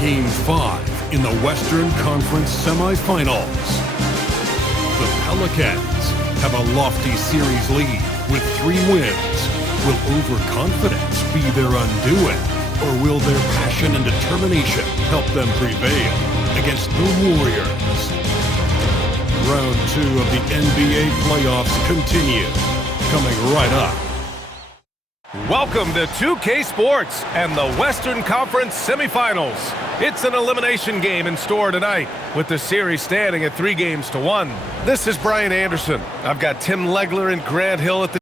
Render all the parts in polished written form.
Game 5 in the Western Conference semifinals. The Pelicans have a lofty series lead with 3 wins. Will overconfidence be their undoing, or will their passion and determination help them prevail against the Warriors? Round 2 of the NBA playoffs continue, coming right up. Welcome to 2K Sports and the Western Conference semifinals. It's an elimination game in store tonight, with the series standing at 3-1. This is Brian Anderson. I've got Tim Legler and Grant Hill at the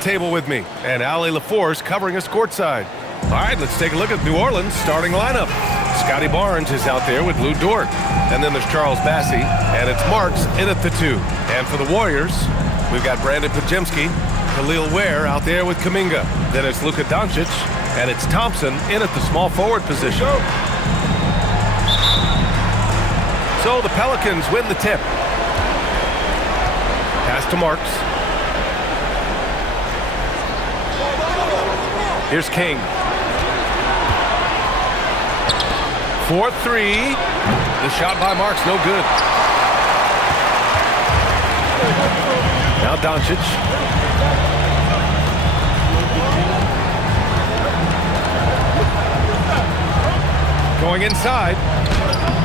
table with me, and Allie LaForce covering us courtside. All right, let's take a look at New Orleans' starting lineup. Scotty Barnes is out there with Lou Dort. And then there's Charles Bassey, and it's Marks in at the 2. And for the Warriors, we've got Brandon Podziemski, Khalil Ware out there with Kuminga. Then it's Luka Doncic, and it's Thompson in at the small forward position. So the Pelicans win the tip. Pass to Marks. Here's King. 4-3. The shot by Marks, no good. Now Doncic. Going inside.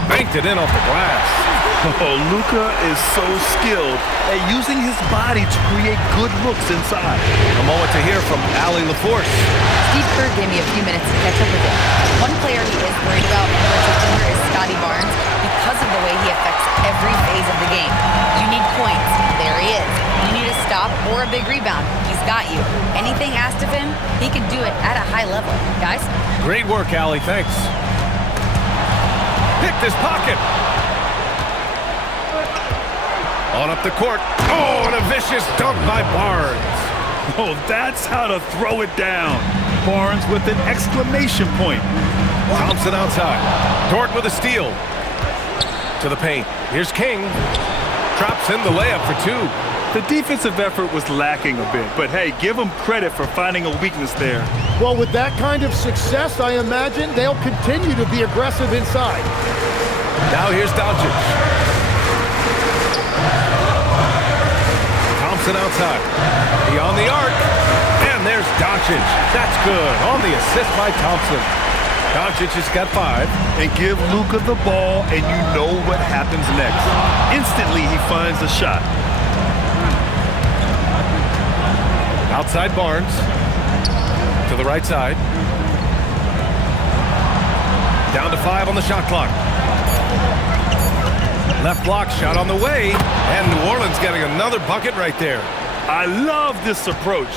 Banked it in off the glass. Oh, Luka is so skilled at using his body to create good looks inside. A moment to hear from Allie LaForce. Steve Kerr gave me a few minutes to catch up with him. One player he is worried about in particular is Scotty Barnes because of the way he affects every phase of the game. You need points. There he is. You need a stop or a big rebound. He's got you. Anything asked of him, he can do it at a high level. Guys? Great work, Allie. Thanks. Picked his pocket. On up the court. Oh, and a vicious dunk by Barnes. Oh, that's how to throw it down. Barnes with an exclamation point. Thompson outside. Dort with a steal. To the paint. Here's King. Drops in the layup for 2. The defensive effort was lacking a bit, but hey, give them credit for finding a weakness there. Well, with that kind of success, I imagine they'll continue to be aggressive inside. Now here's Doncic. Thompson outside. Beyond the arc. And there's Doncic. That's good. On the assist by Thompson. Doncic has got 5. And give Luka the ball, and you know what happens next. Instantly, he finds a shot. Outside Barnes. To the right side. Down to 5 on the shot clock. Left block shot on the way, and New Orleans getting another bucket right there. I love this approach.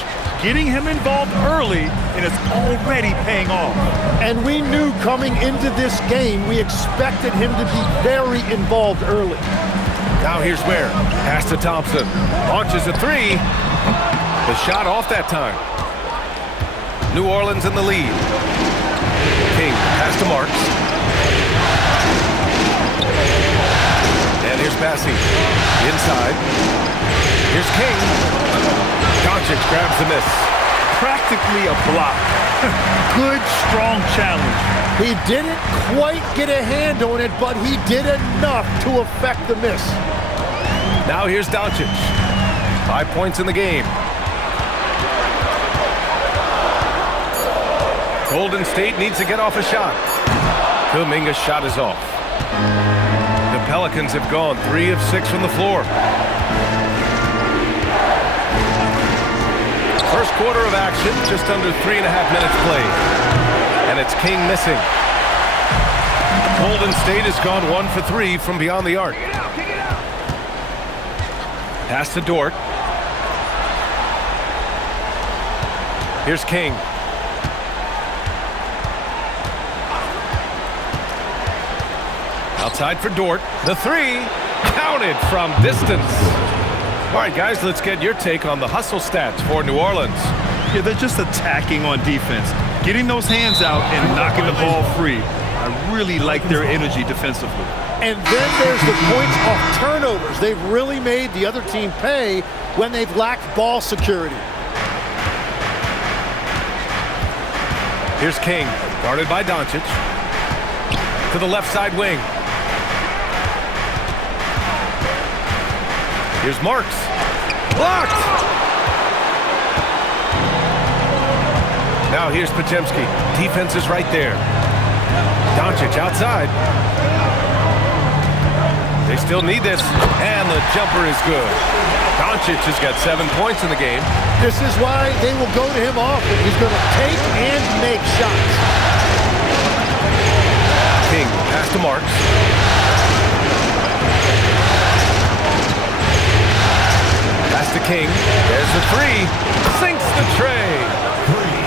Getting him involved early, and it's already paying off. And we knew coming into this game, we expected him to be very involved early. Now here's Ware. Pass to Thompson. Launches a 3. The shot off that time. New Orleans in the lead. King, pass to Marks. And here's Bassey. Inside. Here's King. Doncic grabs the miss. Practically a block. Good, strong challenge. He didn't quite get a hand on it, but he did enough to affect the miss. Now here's Doncic. 5 points in the game. Golden State needs to get off a shot. Kuminga's shot is off. The Pelicans have gone 3 of 6 from the floor. First quarter of action, just under 3.5 minutes played. And it's King missing. Golden State has gone 1 for 3 from beyond the arc. Pass to Dort. Here's King. Outside for Dort. The 3, counted from distance. All right, guys, let's get your take on the hustle stats for New Orleans. Yeah, they're just attacking on defense, getting those hands out and knocking the ball free. I really like their energy defensively. And then there's the points off turnovers. They've really made the other team pay when they've lacked ball security. Here's King, guarded by Doncic. To the left side wing. Here's Marks. Blocked! Now here's Podziemski. Defense is right there. Doncic outside. They still need this. And the jumper is good. Doncic has got 7 points in the game. This is why they will go to him often. He's going to take and make shots. King, pass to Marks. Pass to King. There's the three. Sinks the tray.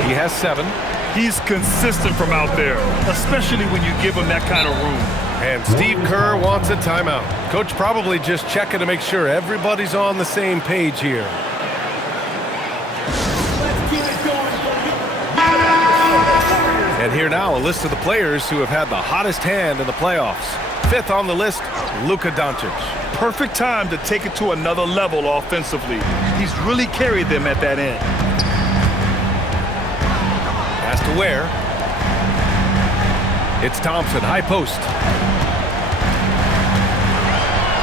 He has 7. He's consistent from out there, especially when you give him that kind of room. And Steve Kerr wants a timeout. Coach probably just checking to make sure everybody's on the same page here. And here now, a list of the players who have had the hottest hand in the playoffs. 5th on the list, Luka Doncic. Perfect time to take it to another level offensively. He's really carried them at that end. Pass to Ware. It's Thompson, high post.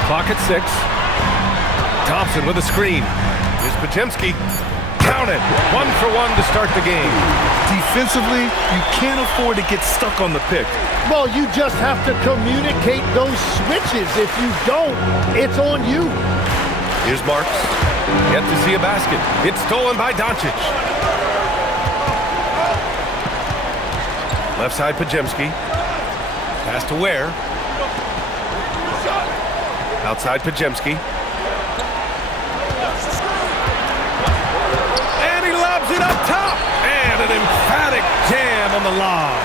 Clock at 6. Thompson with a screen. Here's Podziemski. Count it. 1 for 1 to start the game. Defensively, you can't afford to get stuck on the pick. Well, you just have to communicate those switches. If you don't, it's on you. Here's Marks. Yet to see a basket. It's stolen by Doncic. Left side, Podziemski. Pass to Ware. Outside, Podziemski. And he lobs it up top. And an emphatic jam on the lob.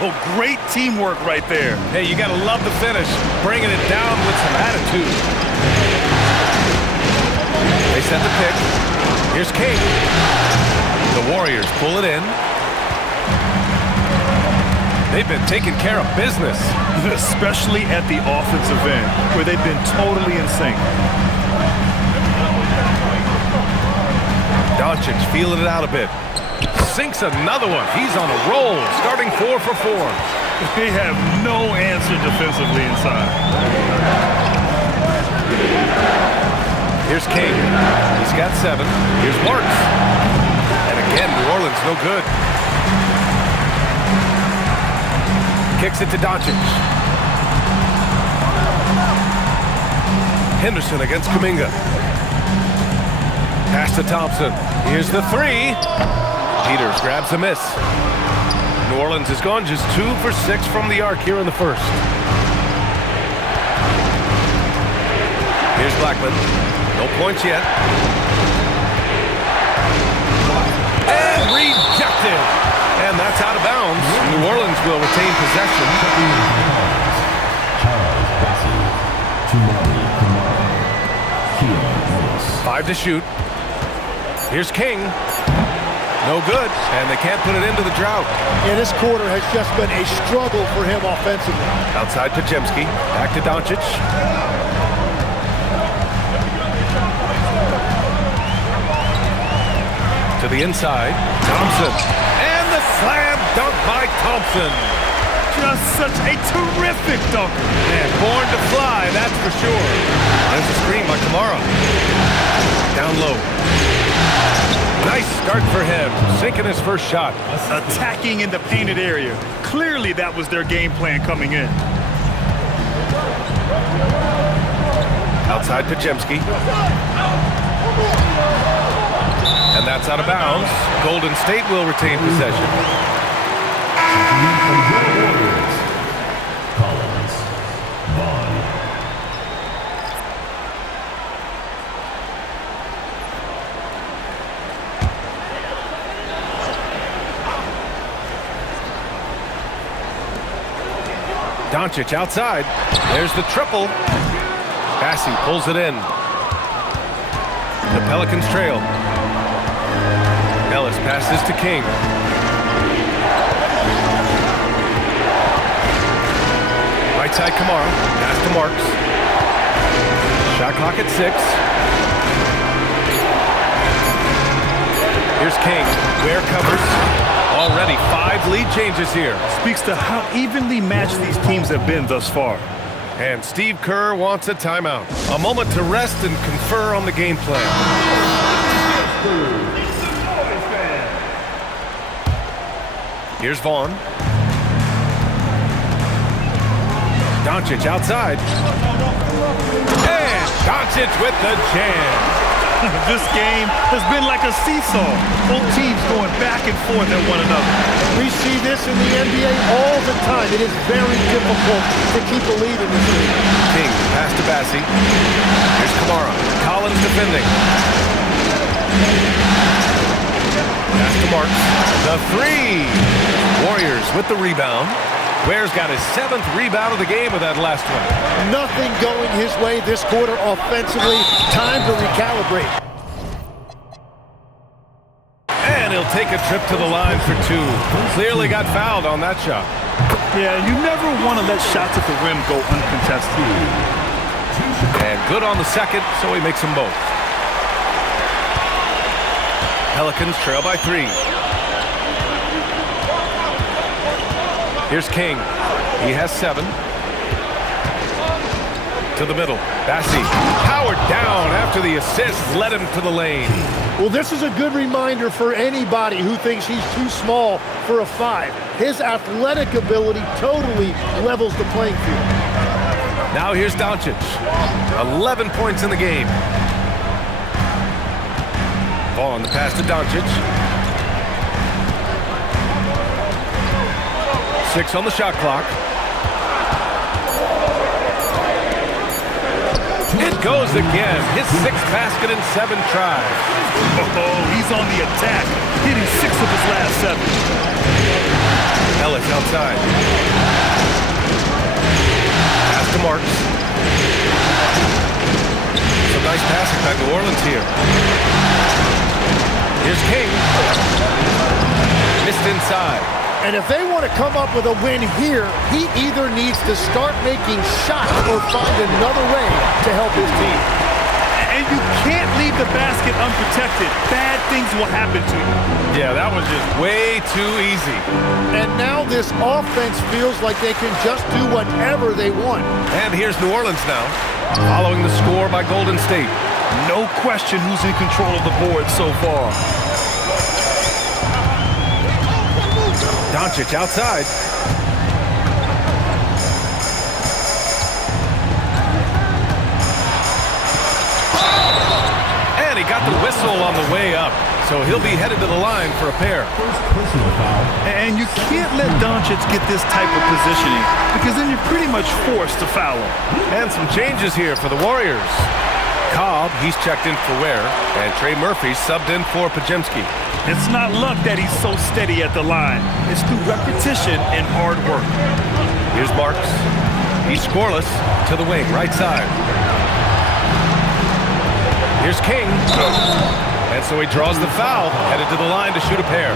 Oh, great teamwork right there. Hey, you got to love the finish. Bringing it down with some attitude. They set the pick. Here's King. The Warriors pull it in. They've been taking care of business. Especially at the offensive end, where they've been totally in sync. Doncic feeling it out a bit. Sinks another one. He's on a roll, starting 4 for 4. They have no answer defensively inside. Here's King. He's got 7. Here's Marks. And again, New Orleans no good. Kicks it to Doncic. Henderson against Kuminga. Pass to Thompson. Here's the 3. Peters grabs a miss. New Orleans has gone just 2 for 6 from the arc here in the first. Here's Blackman. No points yet. And rejected. And that's out of bounds. New Orleans will retain possession. 5 to shoot. Here's King. No good, and they can't put it into the drought. Yeah, this quarter has just been a struggle for him offensively. Outside Podziemski, back to Doncic. To the inside, Thompson. And the slam dunk by Thompson. Just such a terrific dunker. Man, born to fly, that's for sure. There's a screen by Kamara. Down low. Nice start for him, sinking his first shot. Attacking in the painted area. Clearly that was their game plan coming in. Outside Podziemski. And that's out of bounds. Golden State will retain possession. Doncic outside. There's the triple. Bassey pulls it in. The Pelicans trail. Ellis passes to King. Right side Kamara. Pass to Marks. Shot clock at 6. Here's King. Ware covers. Already 5 lead changes here. Speaks to how evenly matched these teams have been thus far. And Steve Kerr wants a timeout. A moment to rest and confer on the game plan. Here's Vaughn. Doncic outside. And Doncic with the jam. This game has been like a seesaw. Both teams going back and forth at one another. We see this in the NBA all the time. It is very difficult to keep a lead in this league. King, pass to Bassi. Here's Kamara. Collins defending. Pass to Marks. The 3. Warriors with the rebound. Ware's got his 7th rebound of the game with that last one. Nothing going his way this quarter offensively. Time to recalibrate. And he'll take a trip to the line for 2. Clearly got fouled on that shot. Yeah, you never want to let shots at the rim go uncontested. And good on the second, so he makes them both. Pelicans trail by 3. Here's King. He has 7. To the middle. Bassi powered down after the assist led him to the lane. Well, this is a good reminder for anybody who thinks he's too small for a 5. His athletic ability totally levels the playing field. Now here's Doncic. 11 points in the game. Vaughn, the pass to Doncic. 6 on the shot clock. It goes again. His 6th basket in 7 tries. Oh, he's on the attack, hitting 6 of his last 7. Ellis outside. Pass to Marks. Some nice passing by New Orleans here. Here's King. Missed inside. And if they want to come up with a win here, he either needs to start making shots or find another way to help his team. And you can't leave the basket unprotected. Bad things will happen to you. Yeah, that was just way too easy. And now this offense feels like they can just do whatever they want. And here's New Orleans now, following the score by Golden State. No question who's in control of the board so far. Doncic outside. And he got the whistle on the way up, so he'll be headed to the line for a pair. And you can't let Doncic get this type of positioning because then you're pretty much forced to foul him. And some changes here for the Warriors. Cobb, he's checked in for Ware, and Trey Murphy subbed in for Pajemski. It's not luck that he's so steady at the line. It's through repetition and hard work. Here's Marks. He's scoreless to the wing, right side. Here's King. And so he draws the foul, headed to the line to shoot a pair.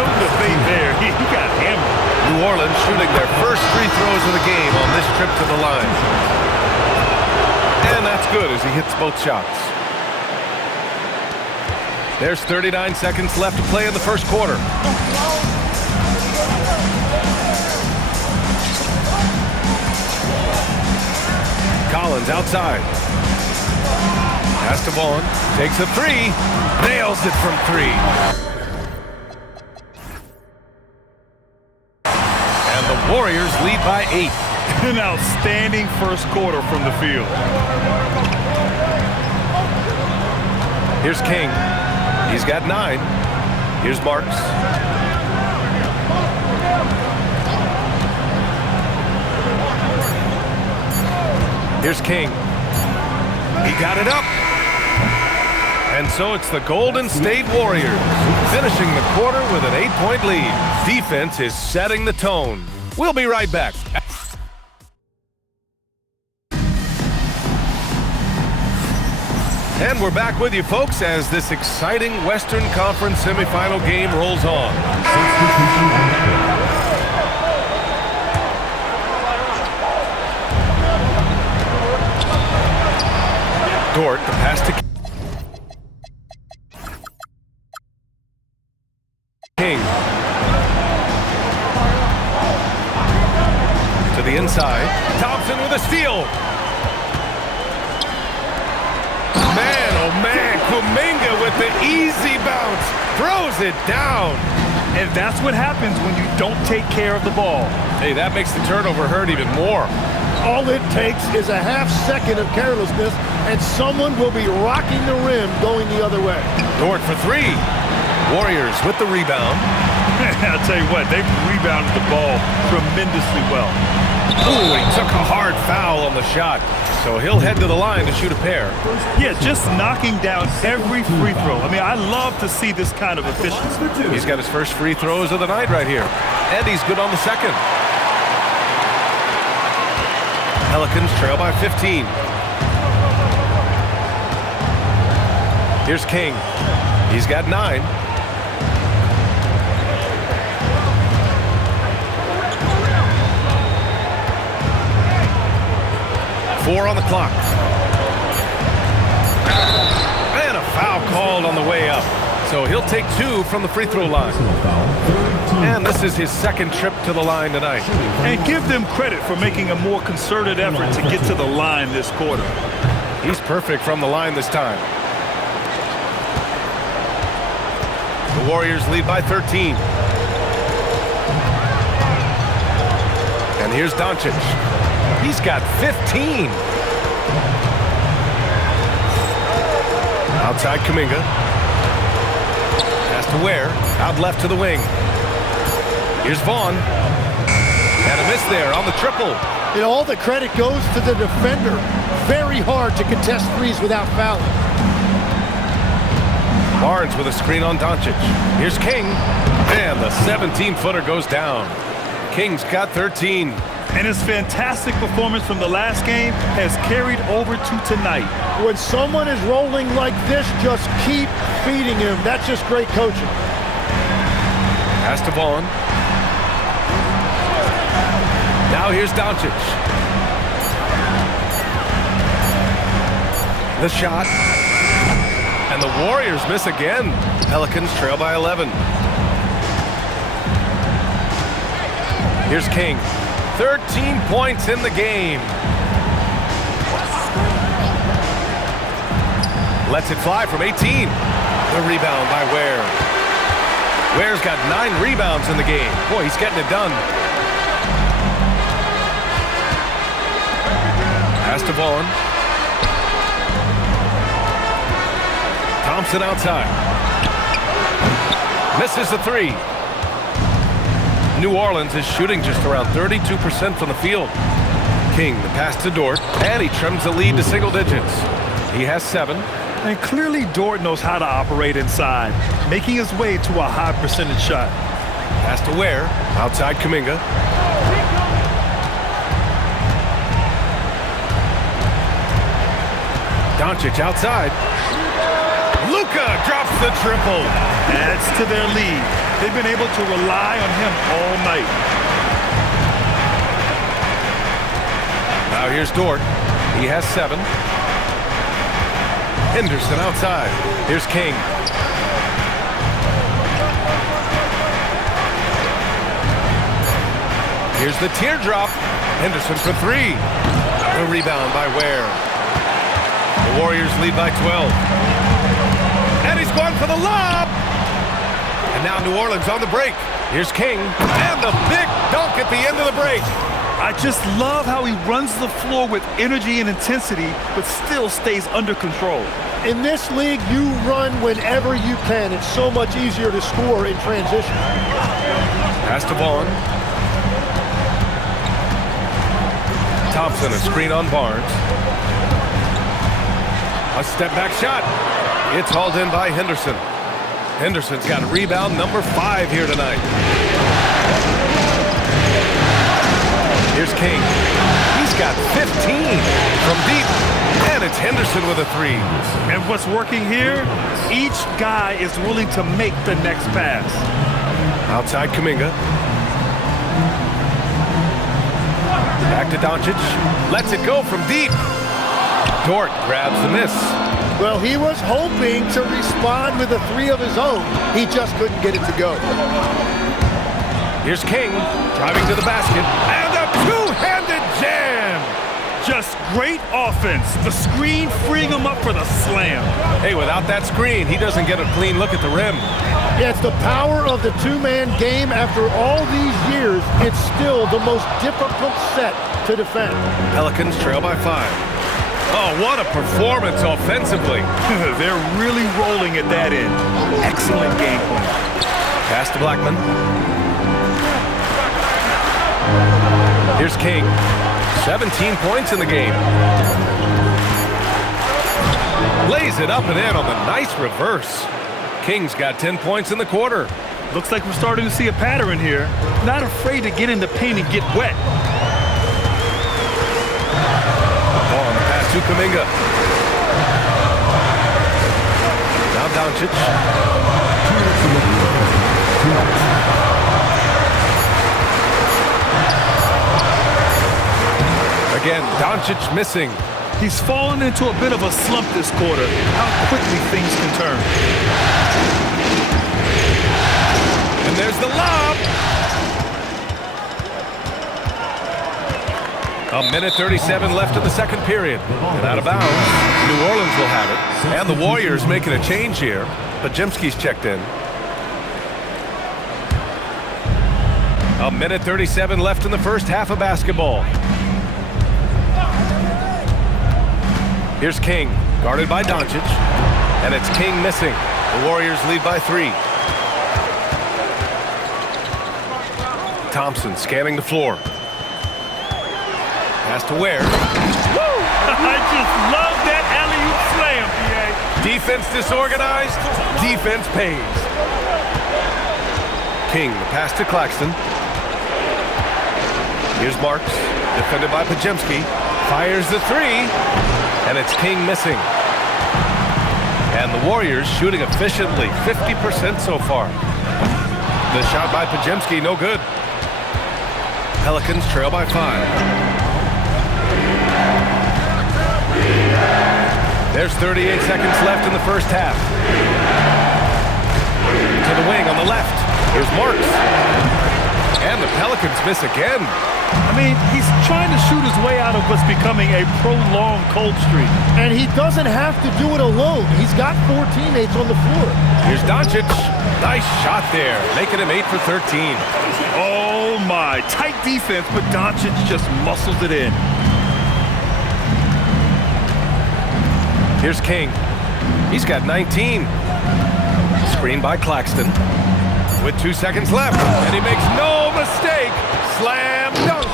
No debate there. He got hammered. New Orleans shooting their first free throws of the game on this trip to the line. And that's good as he hits both shots. There's 39 seconds left to play in the first quarter. Collins outside. Pass to Vaughn. Takes a 3. Nails it from 3. And the Warriors lead by 8. An outstanding first quarter from the field. Here's King. He's got 9. Here's Marks. Here's King. He got it up. And so it's the Golden State Warriors finishing the quarter with an 8-point lead. Defense is setting the tone. We'll be right back. And we're back with you, folks, as this exciting Western Conference semifinal game rolls on. Dort, the pass to King. To the inside. Thompson with a steal. Man, oh man, Kuminga with the easy bounce. Throws it down. And that's what happens when you don't take care of the ball. Hey, that makes the turnover hurt even more. All it takes is a half second of carelessness, and someone will be rocking the rim going the other way. Dort for three. Warriors with the rebound. I'll tell you what, they've rebounded the ball tremendously well. Ooh, he took a hard foul on the shot. So he'll head to the line to shoot a pair. Yeah, just knocking down every free throw. I mean, I love to see this kind of efficiency. He's got his first free throws of the night right here. And he's good on the second. Pelicans trail by 15. Here's King. He's got 9. Four on the clock. And a foul called on the way up. So he'll take 2 from the free throw line. And this is his second trip to the line tonight. And give them credit for making a more concerted effort to get to the line this quarter. He's perfect from the line this time. The Warriors lead by 13. And here's Doncic. He's got 15. Outside Kuminga. Pass to Ware. Out left to the wing. Here's Vaughn. And a miss there on the triple. And all the credit goes to the defender. Very hard to contest threes without fouling. Barnes with a screen on Doncic. Here's King. And the 17-footer goes down. King's got 13. And his fantastic performance from the last game has carried over to tonight. When someone is rolling like this, just keep feeding him. That's just great coaching. Pass to Vaughn. Now here's Doncic. The shot. And the Warriors miss again. Pelicans trail by 11. Here's King. 13 points in the game. Lets it fly from 18. The rebound by Ware. Ware's got 9 rebounds in the game. Boy, he's getting it done. Pass to Vaughn. Thompson outside. Misses the 3. New Orleans is shooting just around 32% from the field. King, the pass to Dort, and he trims the lead to single digits. He has 7. And clearly Dort knows how to operate inside, making his way to a high percentage shot. Pass to Ware, outside Kuminga. Doncic outside. Luka drops the triple. Adds to their lead. They've been able to rely on him all night. Now here's Dort. He has 7. Henderson outside. Here's King. Here's the teardrop. Henderson for 3. The rebound by Ware. The Warriors lead by 12. And he's going for the lob. And now New Orleans on the break. Here's King. And the big dunk at the end of the break. I just love how he runs the floor with energy and intensity, but still stays under control. In this league, you run whenever you can. It's so much easier to score in transition. Pass to Vaughn. Thompson, a screen on Barnes. A step-back shot. It's hauled in by Henderson. Henderson's got rebound number 5 here tonight. Here's King. He's got 15 from deep. And it's Henderson with a three. And what's working here? Each guy is willing to make the next pass. Outside Kuminga. Back to Doncic. Lets it go from deep. Dort grabs the miss. Well, he was hoping to respond with a three of his own. He just couldn't get it to go. Here's King driving to the basket. And a two-handed jam. Just great offense. The screen freeing him up for the slam. Hey, without that screen, he doesn't get a clean look at the rim. Yeah, it's the power of the two-man game. After all these years, it's still the most difficult set to defend. Pelicans trail by 5. Oh, what a performance offensively. They're really rolling at that end. Excellent game plan. Pass to Blackman. Here's King. 17 points in the game. Lays it up and in on the nice reverse. King's got 10 points in the quarter. Looks like we're starting to see a pattern here. Not afraid to get in the paint and get wet. Ball on the pass to Kuminga. Now Doncic. Again, Doncic missing. He's fallen into a bit of a slump this quarter. How quickly things can turn. And there's the lob. A minute 37 left in the second period. And out of bounds. New Orleans will have it. And the Warriors making a change here. Podziemski's checked in. A minute 37 left in the first half of basketball. Here's King, guarded by Doncic. And it's King missing. The Warriors lead by 3. Thompson scanning the floor. Pass to Ware. Woo! I just love that alley-oop slam, PA. Defense disorganized, defense pays. King, the pass to Claxton. Here's Marks, defended by Podziemski. Fires the three, and it's King missing. And the Warriors shooting efficiently, 50% so far. The shot by Podziemski, no good. Pelicans trail by 5. There's 38 seconds left in the first half. To the wing on the left. Here's Marks. And the Pelicans miss again. I mean, he's trying to shoot his way out of what's becoming a prolonged cold streak. And he doesn't have to do it alone. He's got 4 teammates on the floor. Here's Doncic. Nice shot there, making him 8 for 13. Oh my, tight defense, but Doncic just muscles it in. Here's King. He's got 19. Screen by Claxton. With 2 seconds left, and he makes no mistake. Slam dunk.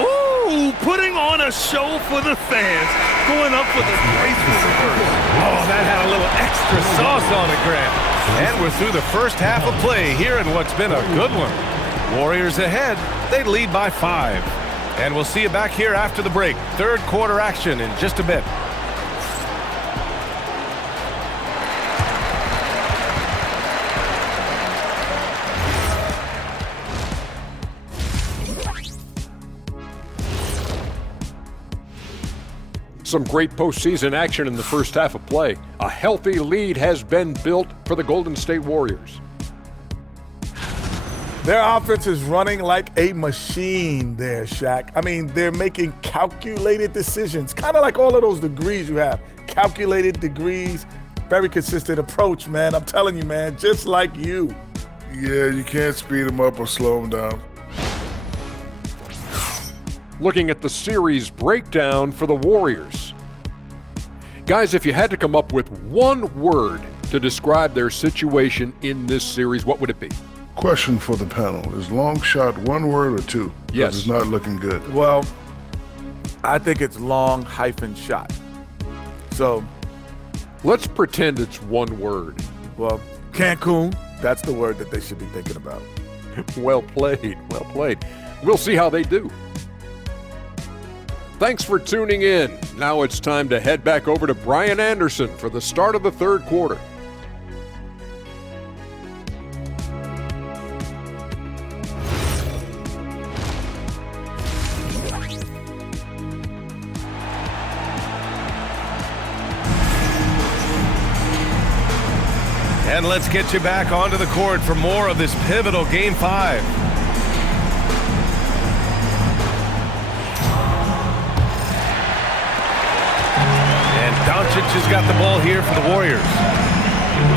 Ooh, putting on a show for the fans. Going up for the graceful reverse. Oh, that had a little extra sauce on it, Grant. And we're through the first half of play here in what's been a good one. Warriors ahead. They lead by 5. And we'll see you back here after the break. Third quarter action in just a bit. Some great postseason action in the first half of play. A healthy lead has been built for the Golden State Warriors. Their offense is running like a machine there, Shaq. I mean, they're making calculated decisions, kind of like all of those degrees you have. Calculated degrees, very consistent approach, man. I'm telling you, man, just like you. Yeah, you can't speed them up or slow them down. Looking at the series breakdown for the Warriors. Guys, if you had to come up with one word to describe their situation in this series, what would it be? Question for the panel. Is long shot one word or two? Yes. It's not looking good. Well, I think it's long hyphen shot. So, Let's pretend it's one word. well, Cancun, that's the word that they should be thinking about. Well played, well played. We'll see how they do. Thanks for tuning in. Now it's time to head back over to Brian Anderson for the start of the third quarter. And let's get you back onto the court for more of this pivotal Game 5. And Doncic has got the ball here for the Warriors.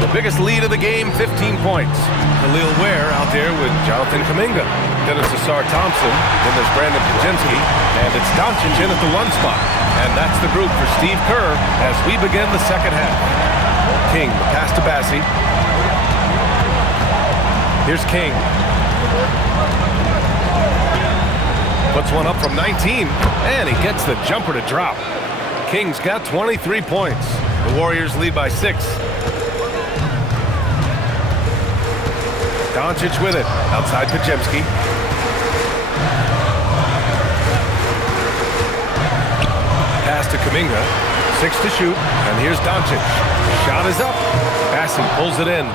The biggest lead of the game, 15 points. Khalil Ware out there with Jonathan Kuminga. Then it's Asar Thompson. Then there's Brandon Pajemski. And it's Doncic in at the 1 spot. And that's the group for Steve Kerr as we begin the second half. King, the pass to Bassie. Here's King. Puts one up from 19, and he gets the jumper to drop. King's got 23 points. The Warriors lead by 6. Doncic with it, outside Pajemski. Pass to Kuminga, 6 to shoot, and here's Doncic. Shot is up. Bassie pulls it in.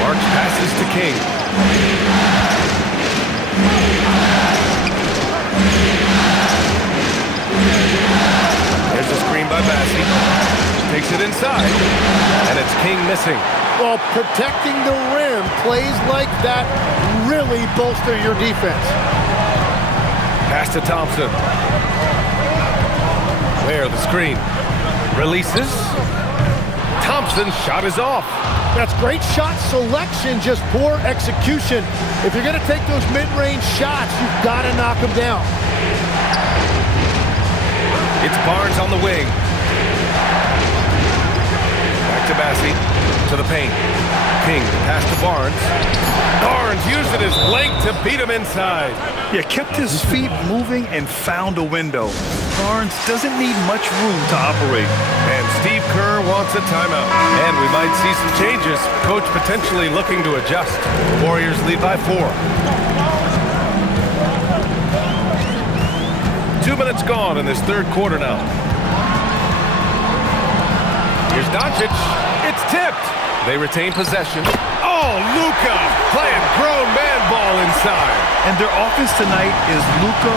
Marks passes to King. There's a screen by Bassie. Takes it inside, and it's King missing. Well, protecting the rim, plays like that really bolster your defense. Pass to Thompson. Where the screen. Releases. Thompson's shot is off. That's great shot selection, just poor execution. If you're going to take those mid-range shots, you've got to knock them down. It's Barnes on the wing. Back to Bassie. To the paint. King, pass to Barnes. Barnes using his length to beat him inside. Yeah, kept his feet moving and found a window. Barnes doesn't need much room to operate. And Steve Kerr wants a timeout. And we might see some changes. Coach potentially looking to adjust. Warriors lead by 4. 2 minutes gone in this third quarter now. Here's Doncic. It's tipped. They retain possession. Oh, Luka playing grown man ball inside. And their offense tonight is Luka.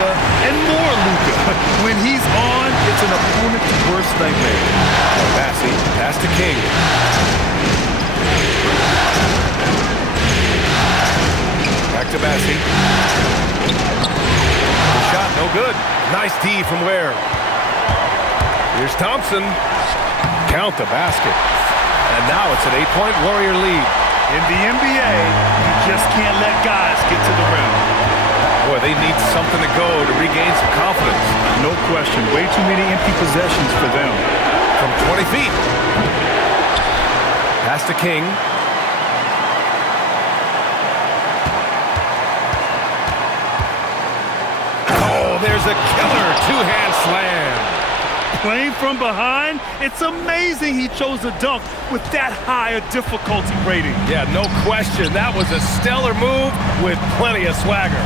And more Luka. When he's on, it's an opponent's worst nightmare. Bassie, pass to King. Back to Bassie. The shot, no good. Nice D from Ware. Here's Thompson. Count the basket. And now it's an 8-point Warrior lead. In the NBA, you just can't let guys get to the rim. Boy, they need something to go to regain some confidence. No question. Way too many empty possessions for them. From 20 feet. Pass to King. There's a killer two-hand slam. Playing from behind, it's amazing he chose a dunk with that higher difficulty rating. Yeah, no question. That was a stellar move with plenty of swagger.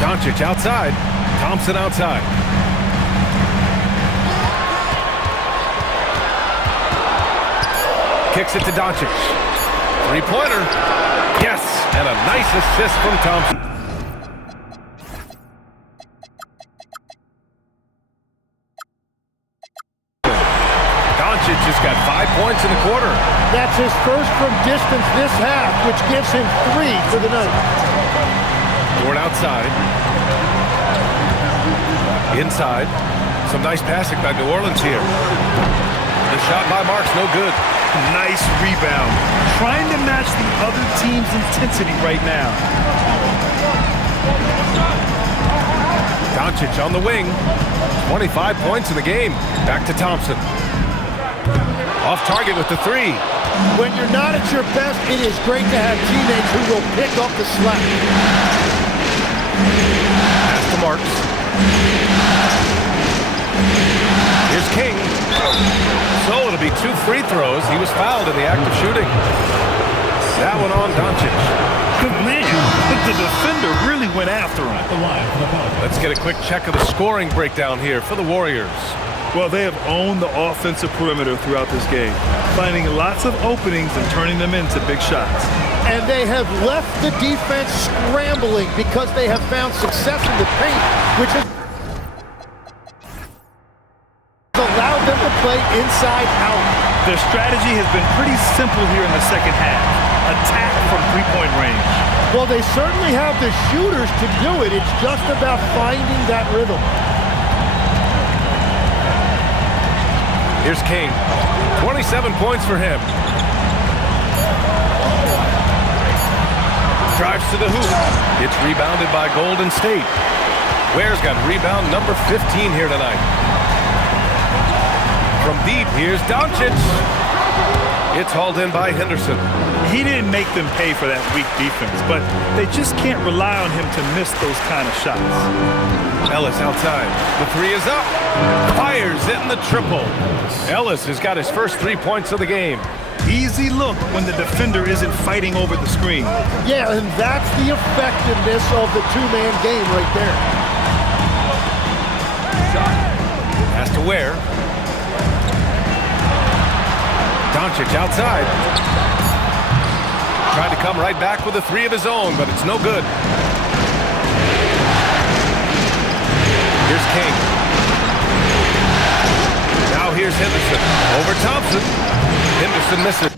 Doncic outside. Thompson outside. Kicks it to Doncic. Three-pointer. Yes, and a nice assist from Thompson. Doncic just got 5 points in the quarter. That's his first from distance this half, which gives him 3 for the night. Dort outside. Inside. Some nice passing by New Orleans here. The shot by Marks, no good. Nice rebound. Trying to match the other team's intensity right now. Doncic on the wing. 25 points in the game. Back to Thompson. Off target with the 3. When you're not at your best, it is great to have teammates who will pick up the slack. Marks. Here's King. So it'll be 2 free throws. He was fouled in the act of shooting. That one on Doncic. Man, the defender really went after him. Let's get a quick check of the scoring breakdown here for the Warriors. Well, they have owned the offensive perimeter throughout this game, finding lots of openings and turning them into big shots. And they have left the defense scrambling because they have found success in the paint, which has allowed them to play inside out. Their strategy has been pretty simple here in the second half. Attack from three-point range. Well, they certainly have the shooters to do it. It's just about finding that rhythm. Here's King. 27 points for him. Drives to the hoop. It's rebounded by Golden State. Ware's got rebound number 15 here tonight. From deep, here's Doncic. It's hauled in by Henderson. He didn't make them pay for that weak defense, but they just can't rely on him to miss those kind of shots. Ellis outside. The 3 is up. Fires in the triple. Ellis has got his first 3 points of the game. Easy look when the defender isn't fighting over the screen. Yeah, and that's the effectiveness of the two-man game right there. Has to Ware. Doncic outside. Tried to come right back with a 3 of his own, but it's no good. Here's King. Now here's Henderson. Over Thompson. Henderson misses.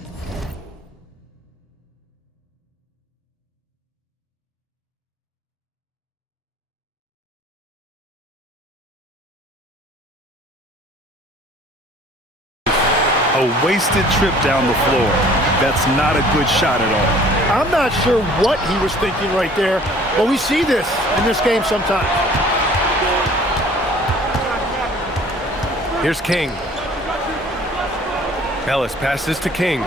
A wasted trip down the floor. That's not a good shot at all. I'm not sure what he was thinking right there, but we see this in this game sometimes. Here's King. Ellis passes to King.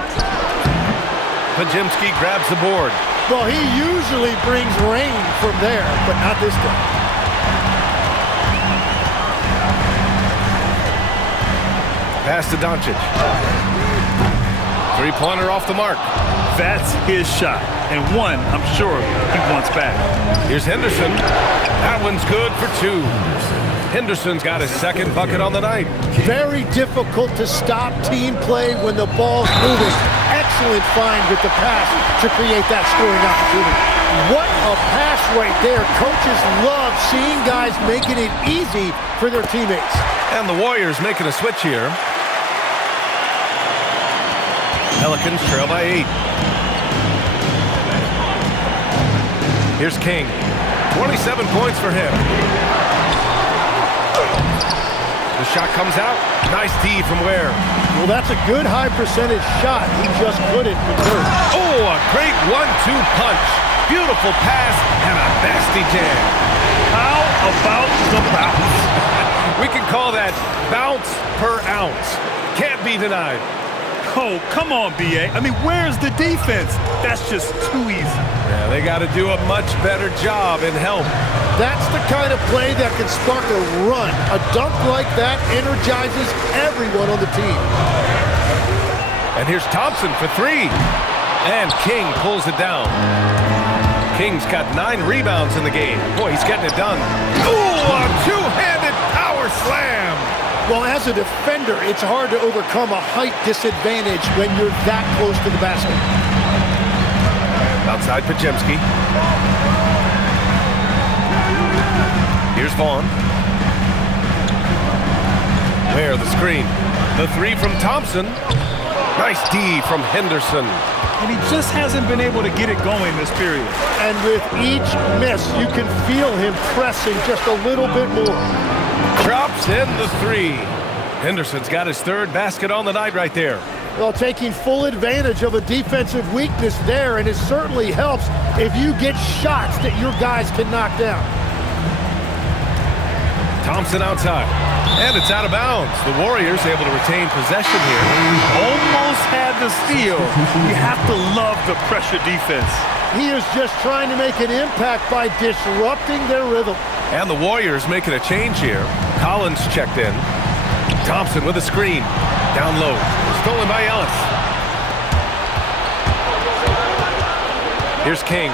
Pajemski grabs the board. Well, he usually brings rain from there, but not this time. Pass to Doncic. 3-pointer off the mark. That's his shot, and one I'm sure he wants back. Here's Henderson. That one's good for 2. Henderson's got his second bucket on the night. Very difficult to stop team play when the ball's moving. Excellent find with the pass to create that scoring opportunity. What a pass right there. Coaches love seeing guys making it easy for their teammates. And the Warriors making a switch here. Pelicans trail by 8. Here's King. 27 points for him. The shot comes out. Nice D from Ware. Well, that's a good high percentage shot. He just couldn't convert. Oh, a great 1-2 punch. Beautiful pass and a nasty jam. How about the bounce? We can call that bounce per ounce. Can't be denied. Oh, come on, B.A. I mean, where's the defense? That's just too easy. Yeah, they got to do a much better job in help. That's the kind of play that can spark a run. A dunk like that energizes everyone on the team. And here's Thompson for 3. And King pulls it down. King's got 9 rebounds in the game. Boy, he's getting it done. Ooh, a two-handed power slam. Well, as a defender, it's hard to overcome a height disadvantage when you're that close to the basket. Outside Pajemski. Here's Vaughn. Ware the screen. The 3 from Thompson. Nice D from Henderson. And he just hasn't been able to get it going this period. And with each miss, you can feel him pressing just a little bit more. Drops in the 3. Henderson's got his 3rd basket on the night right there. Well, taking full advantage of a defensive weakness there, and it certainly helps if you get shots that your guys can knock down. Thompson outside. And it's out of bounds. The Warriors able to retain possession here. Almost had the steal. You have to love the pressure defense. He is just trying to make an impact by disrupting their rhythm. And the Warriors making a change here. Collins checked in. Thompson with a screen. Down low. Stolen by Ellis. Here's King.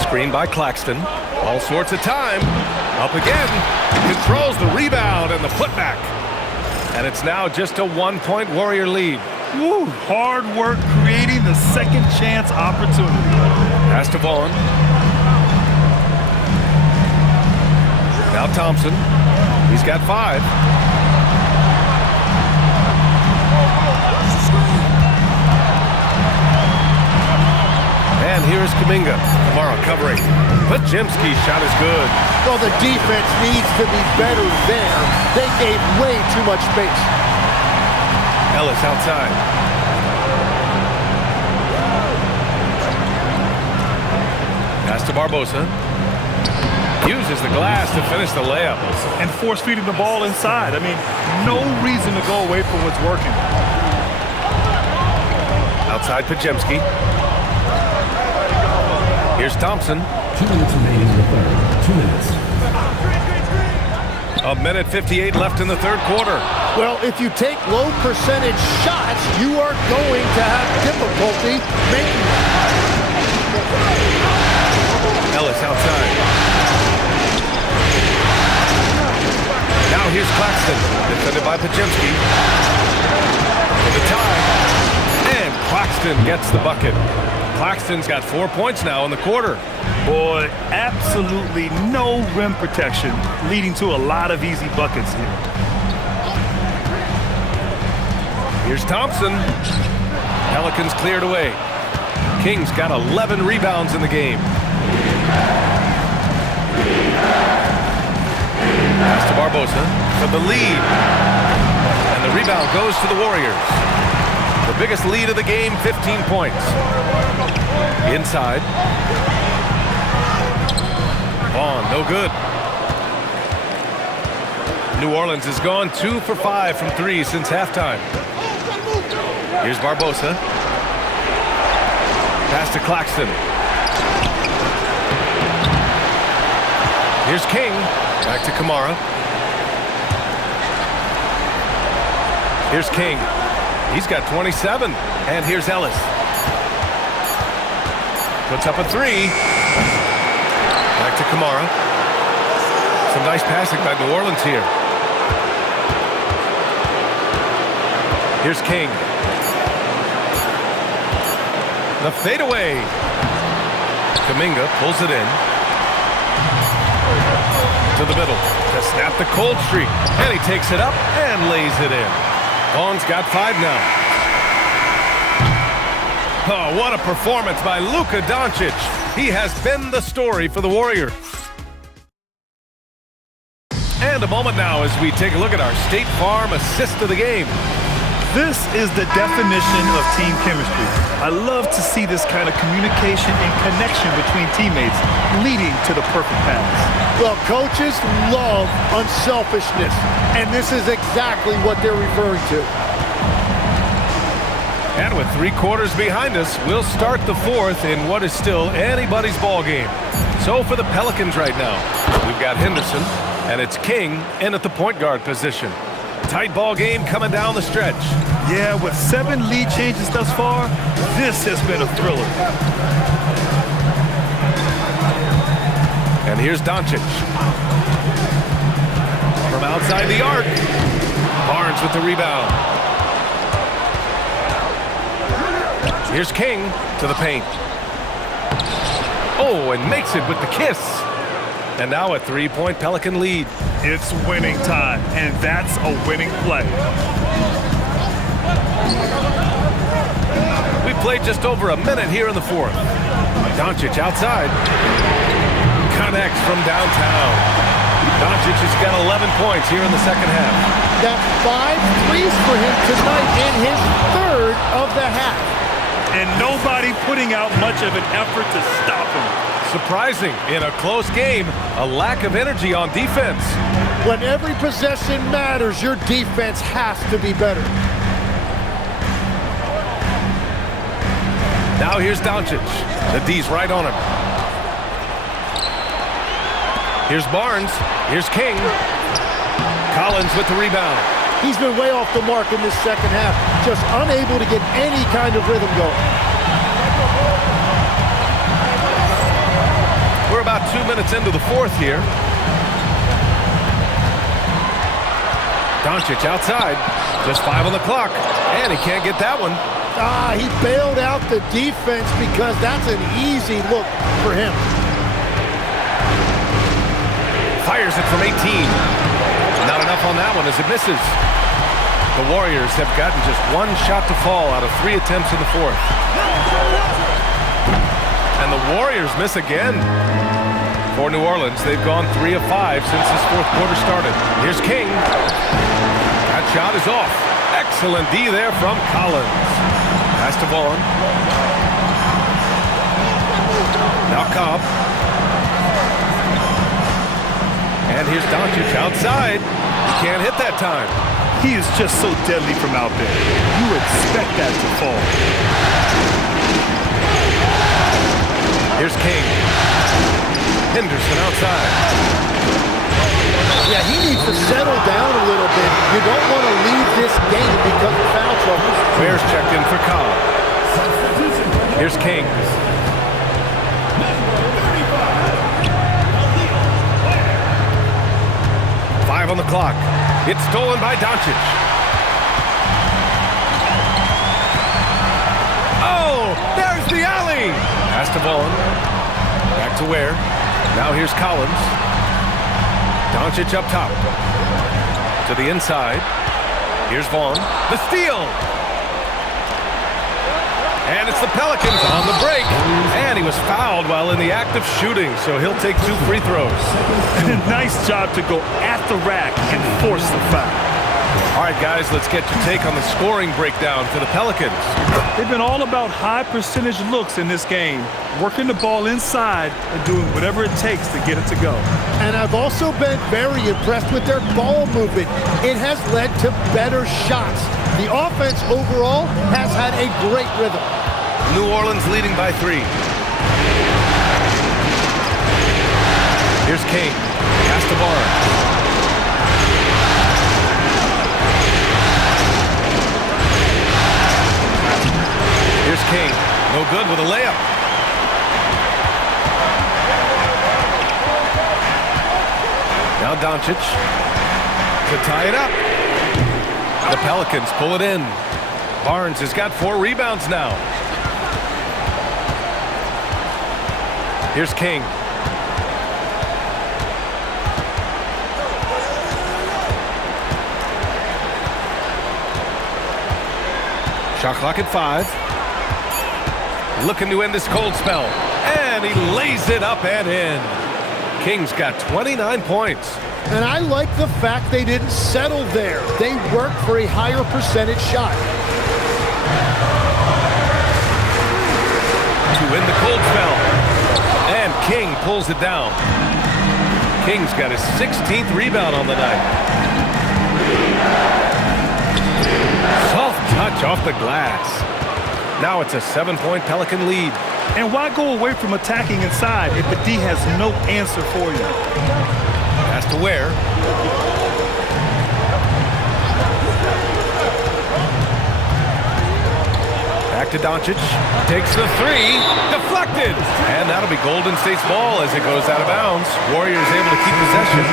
Screen by Claxton. All sorts of time. Up again. Controls the rebound and the putback. And it's now just a 1-point Warrior lead. Woo, hard work creating the second chance opportunity. Pass to Vaughn. Now Thompson. He's got 5. And here's Kuminga. Kamara covering. Pajemski's shot is good. Well, the defense needs to be better there. They gave way too much space. Ellis outside. Pass to Barbosa. Uses the glass to finish the layup. And force feeding the ball inside. I mean, no reason to go away from what's working. Outside Pajemski. Here's Thompson. 2 minutes remaining in the third. 2 minutes. A minute 58 left in the third quarter. Well, if you take low percentage shots, you are going to have difficulty making them. Ellis outside. Now here's Claxton, defended by Pajemski. For the tie. And Claxton gets the bucket. Claxton's got 4 points now in the quarter. Boy, absolutely no rim protection, leading to a lot of easy buckets here. Here's Thompson. Pelicans cleared away. Kings got 11 rebounds in the game. Pass to Barbosa for the lead. And the rebound goes to the Warriors. The biggest lead of the game, 15 points. Inside. Vaughn, no good. New Orleans has gone 2 for 5 from 3 since halftime. Here's Barbosa. Pass to Claxton. Here's King. Back to Kamara. Here's King. He's got 27. And here's Ellis. Puts up a 3. Back to Kamara. Some nice passing by New Orleans here. Here's King. The fadeaway. Kuminga pulls it in. To the middle to snap the cold streak. And he takes it up and lays it in. Vaughn's got 5 now. Oh, what a performance by Luka Doncic. He has been the story for the Warriors. And a moment now as we take a look at our State Farm assist of the game. This is the definition of team chemistry. I love to see this kind of communication and connection between teammates leading to the perfect pass. Well, coaches love unselfishness, and this is exactly what they're referring to. And with 3 quarters behind us, we'll start the 4th in what is still anybody's ball game. So for the Pelicans right now, we've got Henderson, and it's King in at the point guard position. Tight ball game coming down the stretch. Yeah, with 7 lead changes thus far, this has been a thriller. And here's Doncic. From outside the arc. Barnes with the rebound. Here's King to the paint. Oh, and makes it with the kiss. And now a 3-point Pelican lead. It's winning time, and that's a winning play. We played just over a minute here in the 4th. Doncic outside. Connects from downtown. Doncic has got 11 points here in the second half. That's 5 threes for him tonight in his 3rd of the half. And nobody putting out much of an effort to stop him. Surprising, in a close game, a lack of energy on defense. When every possession matters, your defense has to be better. Now here's Doncic. The D's right on him. Here's Barnes. Here's King. Collins with the rebound. He's been way off the mark in this second half, just unable to get any kind of rhythm going. We're about 2 minutes into the fourth here. Doncic outside. Just 5 on the clock. And he can't get that one. He bailed out the defense because that's an easy look for him. Fires it from 18. Not enough on that one as it misses. The Warriors have gotten just one shot to fall out of 3 attempts in the fourth. And the Warriors miss again. For New Orleans, they've gone 3 of 5 since this fourth quarter started. Here's King. That shot is off. Excellent D there from Collins. Pass to Vaughn. Now Cobb. And here's Doncic outside. He can't hit that time. He is just so deadly from out there. You expect that to fall. Here's King. Henderson outside. Yeah, he needs to settle down a little bit. You don't want to leave this game because of foul trouble. Bears checked in for Cobb. Here's King. On the clock. It's stolen by Doncic. Oh, there's the alley. Pass to Vaughn. Back to Ware. Now here's Collins. Doncic up top. To the inside. Here's Vaughn. The steal. And it's the Pelicans on the break. And he was fouled while in the act of shooting, so he'll take 2 free throws. Nice job to go at the rack and force the foul. All right, guys, let's get your take on the scoring breakdown for the Pelicans. They've been all about high percentage looks in this game, working the ball inside and doing whatever it takes to get it to go. And I've also been very impressed with their ball movement. It has led to better shots. The offense overall has had a great rhythm. New Orleans leading by 3. Here's King. Pass to Barnes. Here's King. No good with a layup. Now Doncic to tie it up. The Pelicans pull it in. Barnes has got 4 rebounds now. Here's King. Shot clock at 5. Looking to end this cold spell. And he lays it up and in. King's got 29 points. And I like the fact they didn't settle there. They worked for a higher percentage shot. To end the cold spell. And King pulls it down. King's got his 16th rebound on the night. Soft touch off the glass. Now it's a 7-point Pelican lead. And why go away from attacking inside if the D has no answer for you? Pass to Ware. Back to Doncic. Takes the 3. Deflected. And that'll be Golden State's ball as it goes out of bounds. Warriors able to keep possession.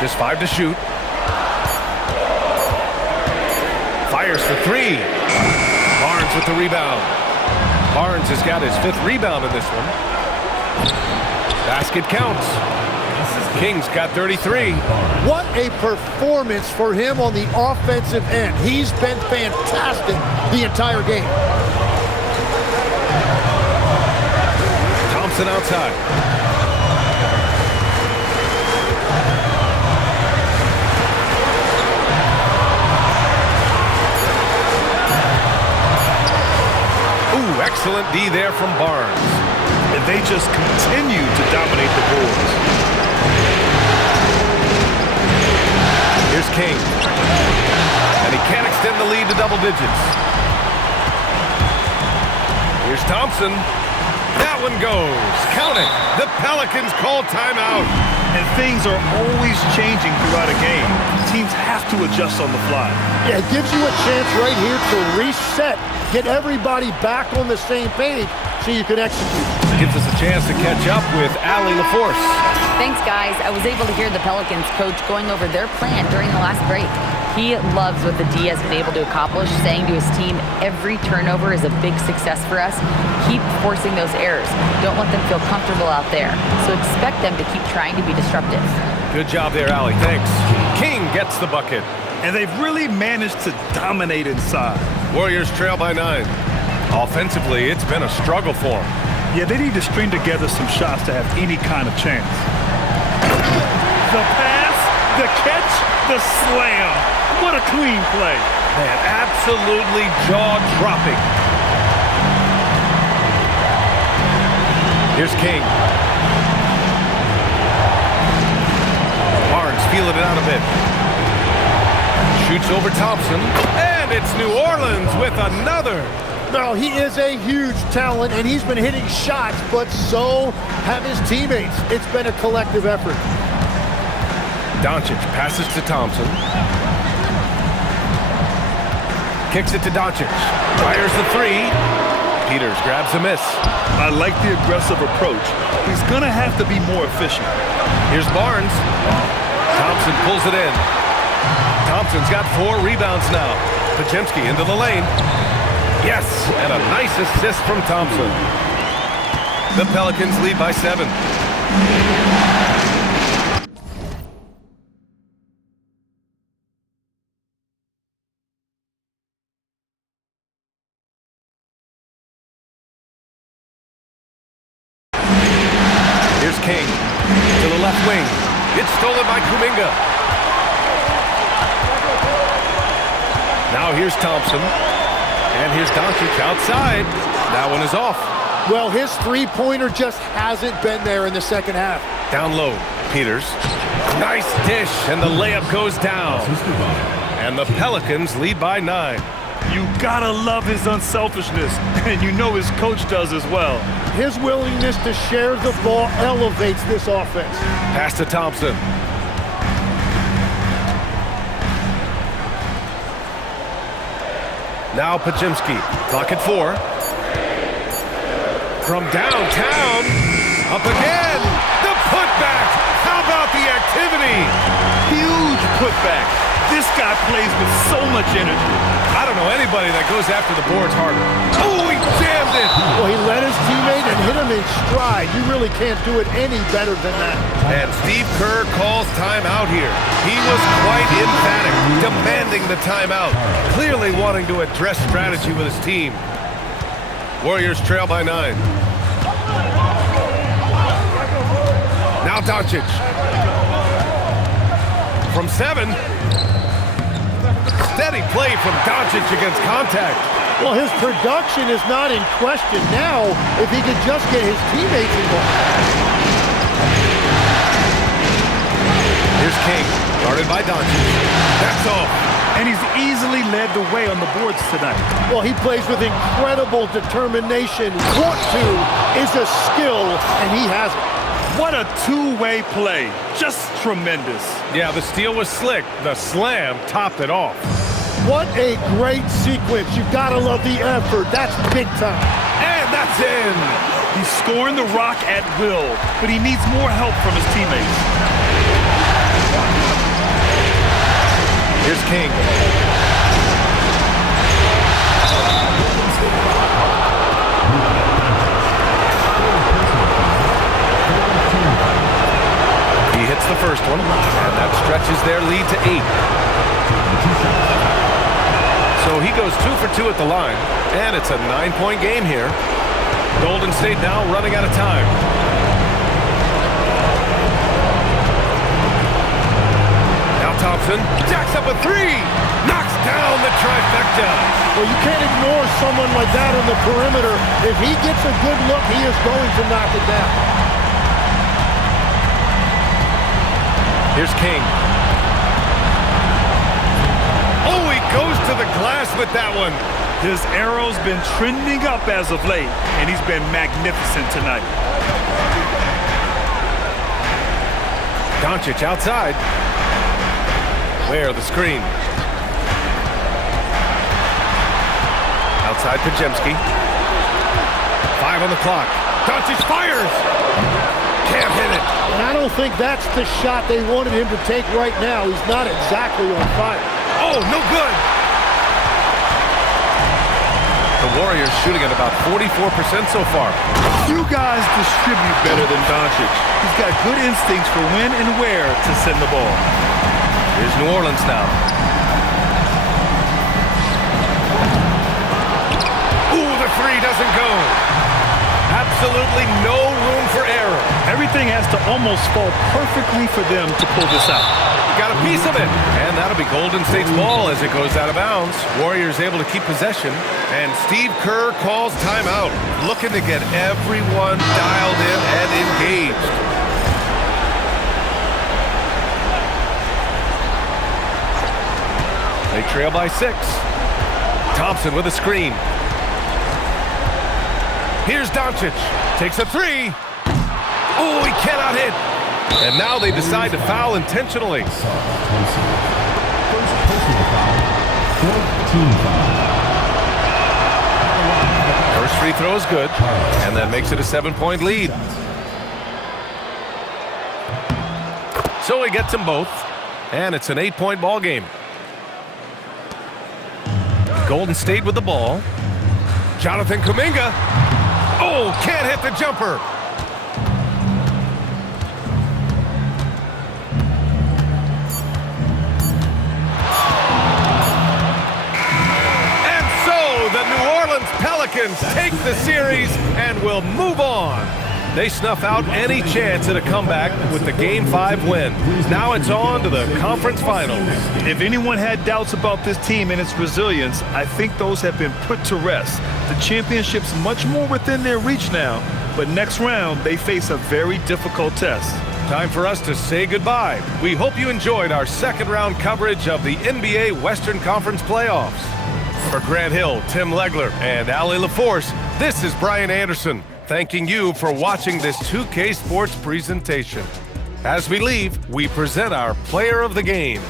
Just 5 to shoot. Fires for 3. Barnes with the rebound. Barnes has got his 5th rebound in this one. Basket counts. King's got 33. What a performance for him on the offensive end. He's been fantastic the entire game. Thompson outside. Excellent D there from Barnes. And they just continue to dominate the boards. Here's King. And And he can't extend the lead to double digits. Here's Thompson. That one goes. Count it. The Pelicans call timeout. And things are always changing throughout a game. Teams have to adjust on the fly. Yeah, it gives you a chance right here to reset, get everybody back on the same page so you can execute. Gives us a chance to catch up with Allie LaForce. Thanks, guys. I was able to hear the Pelicans coach going over their plan during the last break. He loves what the D has been able to accomplish, saying to his team, every turnover is a big success for us. Keep forcing those errors. Don't let them feel comfortable out there. So expect them to keep trying to be disruptive. Good job there, Allie. Thanks. King gets the bucket. And they've really managed to dominate inside. Warriors trail by 9. Offensively, it's been a struggle for them. Yeah, they need to string together some shots to have any kind of chance. The pass, the catch, the slam. What a clean play. Man, absolutely jaw-dropping. Here's King. Barnes feeling it out a bit. Shoots over Thompson. And it's New Orleans with another. No, he is a huge talent, and he's been hitting shots, but so have his teammates. It's been a collective effort. Doncic passes to Thompson. Kicks it to Doncic. Fires the 3. Peters grabs a miss. I like the aggressive approach. He's going to have to be more efficient. Here's Barnes. Thompson pulls it in. Thompson's got 4 rebounds now. Pajemski into the lane. Yes, and a nice assist from Thompson. The Pelicans lead by 7. Here's King to the left wing. It's stolen by Kuminga. Now here's Thompson. And here's Doncic outside. That one is off. Well, his three-pointer just hasn't been there in the second half. Down low, Peters. Nice dish, and the layup goes down. And the Pelicans lead by 9. You gotta love his unselfishness, and you know his coach does as well. His willingness to share the ball elevates this offense. Pass to Thompson. Now Pajemski, clock at 4. From downtown, up again, the putback. How about the activity? Huge putback. This guy plays with so much energy. I don't know anybody that goes after the boards harder. Oh, he jammed it. Well, he led his teammate and hit him in stride. You really can't do it any better than that. And Steve Kerr calls timeout here. He was quite emphatic, demanding the timeout, clearly wanting to address strategy with his team. Warriors trail by 9. Now Doncic. From 7. Steady play from Doncic against contact. Well, his production is not in question now if he could just get his teammates involved. Here's King, guarded by Doncic. That's all. And he's easily led the way on the boards tonight. Well, he plays with incredible determination. Want to is a skill, and he has it. What a two-way play. Just tremendous. Yeah, the steal was slick. The slam topped it off. What a great sequence. You gotta love the effort. That's big time. And that's in. He's scoring the rock at will, but he needs more help from his teammates. Here's King. He hits the first one, and that stretches their lead to 8. So he goes 2 for 2 at the line, and it's a 9-point game here. Golden State now running out of time. Now Thompson jacks up a 3, knocks down the trifecta. Well, you can't ignore someone like that on the perimeter. If he gets a good look, he is going to knock it down. Here's King. Oh, he goes to the glass with that one. His arrow's been trending up as of late, and he's been magnificent tonight. Doncic outside. Where the screen. Outside Pajemski. 5 on the clock. Doncic fires. Can't hit it. And I don't think that's the shot they wanted him to take right now. He's not exactly on fire. Oh, no good. The Warriors shooting at about 44% so far. You guys distribute better than Doncic. He's got good instincts for when and where to send the ball. Here's New Orleans now. Ooh, the three doesn't go. Absolutely no room for error. Everything has to almost fall perfectly for them to pull this out. Got a piece of it. And that'll be Golden State's ball as it goes out of bounds. Warriors able to keep possession. And Steve Kerr calls timeout. Looking to get everyone dialed in and engaged. They trail by 6. Thompson with a screen. Here's Doncic. Takes a 3. Oh, he cannot hit. And now they decide to foul intentionally. First personal foul. Fourth team foul. First free throw is good, and that makes it a 7-point lead. So he gets them both, and it's an 8-point ball game. Golden State with the ball. Jonathan Kuminga. Oh, can't hit the jumper. Pelicans take the series and will move on. They snuff out any chance at a comeback with the Game 5 win. Now it's on to the conference finals. If anyone had doubts about this team and its resilience, I think those have been put to rest. The championship's much more within their reach now, but next round they face a very difficult test. Time for us to say goodbye. We hope you enjoyed our second round coverage of the NBA Western Conference playoffs. For Grant Hill, Tim Legler, and Allie LaForce, this is Brian Anderson, thanking you for watching this 2K Sports presentation. As we leave, we present our player of the game.